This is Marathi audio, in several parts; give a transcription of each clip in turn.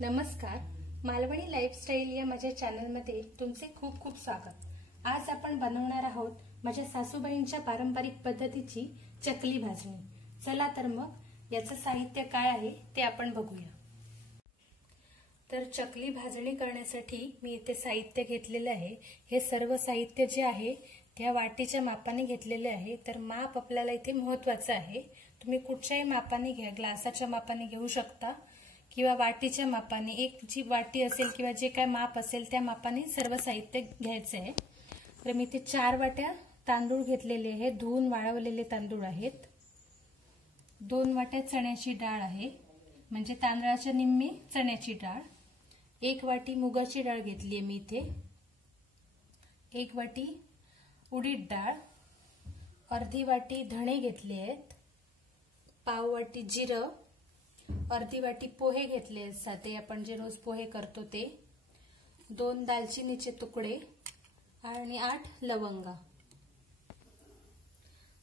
नमस्कार, मालवणी लाईफस्टाईल या माझ्या चॅनलमध्ये तुमचे खूप खूप स्वागत। आज आपण बनवणार आहोत माझ्या सासूबाईंच्या पारंपरिक पद्धतीची चकली भाजणी। चला तर मग याचं साहित्य काय आहे ते आपण बघूया। तर चकली भाजणी करण्यासाठी मी इथे साहित्य घेतलेले आहे। हे सर्व साहित्य जे आहे त्या वाटीच्या मापाने घेतलेले आहे। तर माप आपल्याला इथे महत्त्वाचं आहे। तुम्ही कुठच्याही मापाने घ्या, ग्लासाच्या मापाने घेऊ शकता किंवा वाटीच्या मापाने, एक जी वाटी असेल किंवा जे काय माप असेल त्या मापाने सर्व साहित्य घ्यायचे आहे। तर मी इथे 4 वाट्या तांदूळ घेतलेले आहे, धुवून वाळवलेले तांदूळ आहेत। 2 वाट्या चण्याची डाळ आहे, म्हणजे तांदळाच्या निम्मी चण्याची डाळ। 1 वाटी मुगाची डाळ घेतली आहे मी इथे। 1 वाटी उडीद डाळ, अर्धी वाटी धणे घेतले आहेत, पाव वाटी जिरं, अर्धी वाटी पोहे घेतले आहेत, साधे आपण जे रोज पोहे करतो ते, 2 दालचिनीचे तुकडे आणि 8 लवंगा।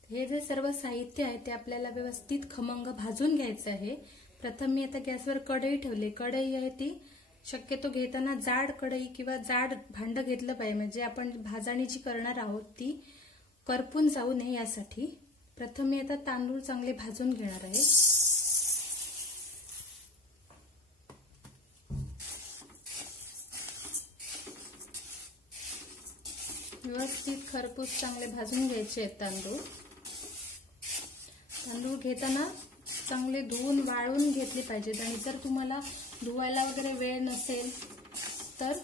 हे जे सर्व साहित्य आहे ते आपल्याला व्यवस्थित खमंग भाजून घ्यायचं आहे। प्रथम मी आता गॅसवर कढई ठेवली। कढई आहे ती शक्यतो घेताना जाड कढई किंवा जाड भांड घेतलं पाहिजे, म्हणजे आपण भाजणी जी करणार आहोत ती करपून जाऊ नये यासाठी। प्रथम मी आता तांदूळ चांगले भाजून घेणार आहे। व्यवस्थित खरपूस चांगले भाजून घ्यायचे आहेत तांदूळ। तांदूळ घेताना चांगले धुवून वाळून घेतले पाहिजेत, आणि जर तुम्हाला धुवायला वगैरे वेळ नसेल तर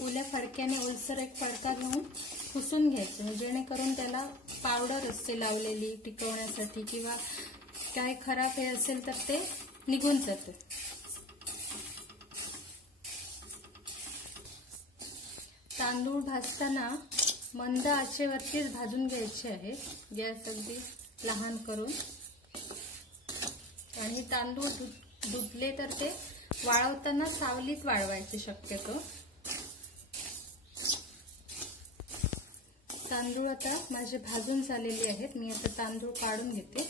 ओल्या फडक्याने ओलसर एक फडका घेऊन पुसून घ्यायचं, जेणेकरून त्याला पावडर असते लावलेली टिकवण्यासाठी, किंवा काय खराब हे असेल तर ते निघून जाते। तांदूळ भाजताना मंद आचेवरतीच भाजून घ्यायचे आहे, गॅस अगदी लहान करून। आणि तांदूळ डुबले तर ते वाळवताना सावलीत वाळवायचे शक्यतो। तांदूळ आता माझे भाजून झालेले आहेत। मी आता तांदूळ काढून घेते।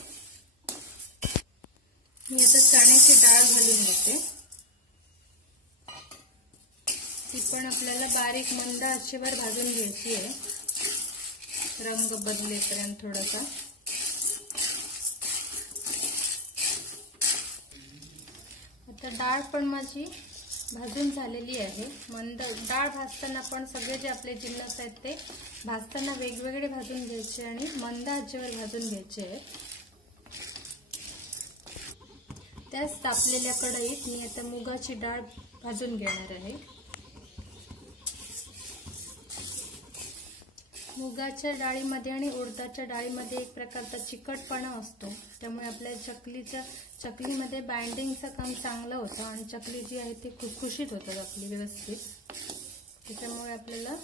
मी आता चण्याची डाळ घालून घेते, ती पण आपल्याला बारीक मंद आचेवर भाजून घ्यायची आहे, रंग बदलेपर्यंत थोडासा। आता डाळ पण माझी भाजून झालेली आहे। मंद डाळ भाजताना पण सगळे जे आपले जिन्नस आहेत ते भाजताना वेगवेगळे भाजून घ्यायचे आणि मंद आचेवर भाजून घ्यायचे आहेत। त्याच तापलेल्या कढईत मी आता मुगाची डाळ भाजून घेणार आहे। मुगाच्या डाळीमध्ये आणि उडदाच्या डाळीमध्ये एक प्रकारचा चिकटपणा असतो, त्यामुळे आपल्या चकलीमध्ये बाइंडिंगचं काम चांगलं होतं आणि चकली जी आहे ती खुसखुशीत होतात आपली व्यवस्थित। त्याच्यामुळे आपल्याला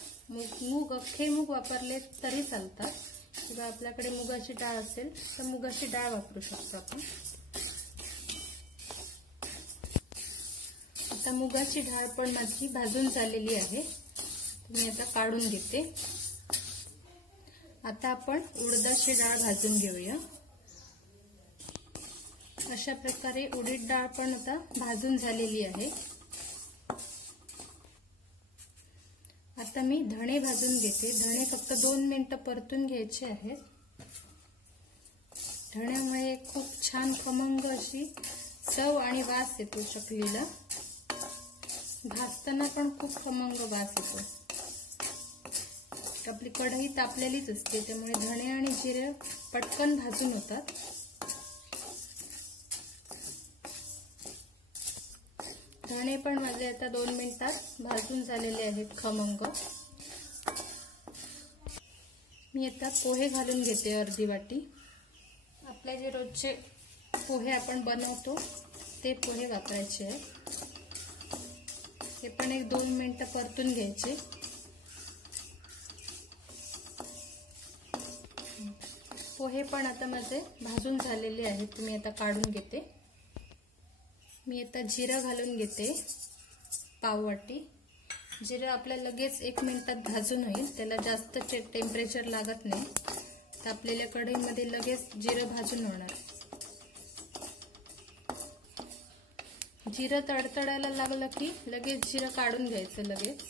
अख्खे मूग वापरले तरी चालतात, किंवा आपल्याकडे मुगाची डाळ असेल तर मुगाची डाळ वापरू शकतो आपण। आता मुगाची डाळ पण माझी भाजून झालेली आहे, मी आता काढून घेते। आता आपण उडदाची डाळ भाजून घेऊया। अशा प्रकारे उडीद डाळ पण आता भाजून झालेली आहे। आता मी धणे भाजून घेते। धणे फक्त 2 मिनिटं परतून घ्यायचे आहेत। धण्यामुळे खूप छान खमंग अशी चव आणि वास येतो चकलीला। भाजताना पण खूप खमंग वास येतो। आपली कढई तापलेलीच असते, त्यामुळे धणे आणि जिरे पटकन भाजून होतात। धणे पण माझे आता 2 मिनिटात भाजून झालेले आहेत खमंग। मी आता पोहे घालून घेते, अर्धी वाटी। आपले जे रोजचे पोहे आपण बनवतो ते पोहे वापरायचे आहेत। हे पण एक 2 मिनिटं परतून घ्यायचे। पोहे पण आता माझे भाजून झालेले आहेत, मी आता काढून घेते। मी आता जिरं घालून घेते, पाव वाटी। जिरं आपल्याला लगेच 1 मिनिटात भाजून होईल, त्याला जास्त टेम्परेचर लागत नाही, तर आपल्याला कढईमध्ये लगेच जिरं भाजून होणार। जिरं तडतडायला लागलं की लगेच जिरं काढून घ्यायचं लगेच.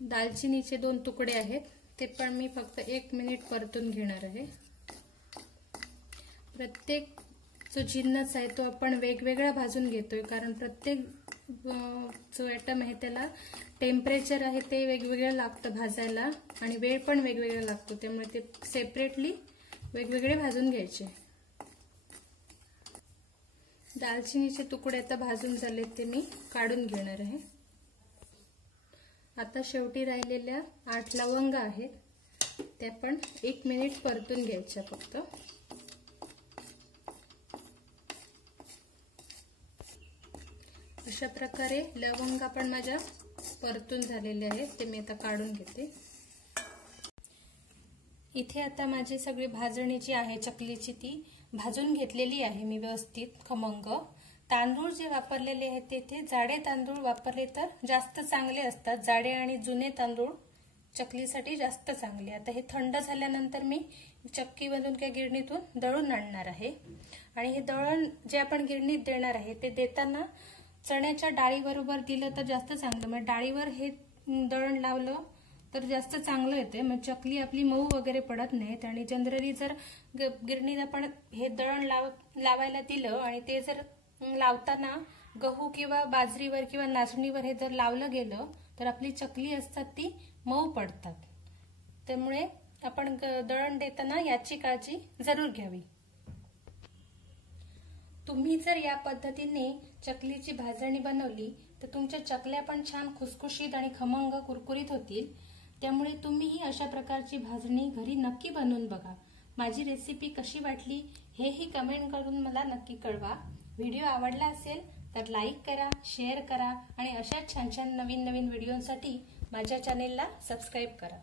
दालचिनीचे 2 तुकडे आहेत, ते पण मी फक्त 1 मिनिट परतून घेणार आहे. प्रत्येक जो जिन्नस आहे तो आपण वेगवेगळा भाजून घेतोय, कारण प्रत्येक जो आयटम आहे त्याला टेम्परेचर आहे ते वेगवेगळं लागतं भाजायला आणि वेळ पण वेगवेगळा लागतो, त्यामुळे ते सेपरेटली वेगवेगळे भाजून घ्यायचे. दालचिनीचे तुकडे आता भाजून झाले, ते मी काढून घेणार आहे. आता शेवटी राहिलेल्या 8 लवंगा आहेत, त्या पण 1 मिनिट परतून घ्यायच्या फक्त. अशा प्रकारे लवंगा पण माझ्या परतून झालेले आहेत, ते मी आता काढून घेते. इथे आता माझी सगळी भाजणी जी आहे चकलीची ती भाजून घेतलेली आहे मी व्यवस्थित खमंग. तांदूळ जे वापरलेले आहेत ते जाडे तांदूळ वापरले तर जास्त चांगले असतात. जाडे आणि जुने तांदूळ चकलीसाठी जास्त चांगले. आता हे थंड झाल्यानंतर मी चक्कीमधून किंवा गिरणीतून दळून आणणार आहे. आणि हे दळण जे आपण गिरणीत देणार आहे ते देताना चण्याच्या डाळीबरोबर दिलं तर जास्त चांगलं. म्हणजे डाळीवर हे दळण लावलं तर जास्त चांगलं येते, मग चकली आपली मऊ वगैरे पडत नाहीत. आणि जनरली जर गिरणीत आपण हे दळण लावायला दिलं आणि ते जर लावताना गहू किंवा बाजरीवर किंवा नाचणीवर हे जर लावलं गेलं तर आपली चकली असतात ती मऊ पडतात. त्यामुळे आपण दळण देताना याची काळजी जरूर घ्यावी. तुम्ही जर या पद्धतीने चकलीची भाजणी बनवली तर तुमच्या चकल्या पण छान खुसखुशीत आणि खमंग कुरकुरीत होतील. त्यामुळे तुम्हीही अशा प्रकारची भाजणी घरी नक्की बनवून बघा. माझी रेसिपी कशी वाटली हेही कमेंट करून मला नक्की कळवा. व्हिडिओ आवडला असेल तर लाईक करा, शेअर करा आणि अशाच छान छान नवीन नवीन व्हिडिओसाठी माझ्या चॅनेलला सबस्क्राईब करा.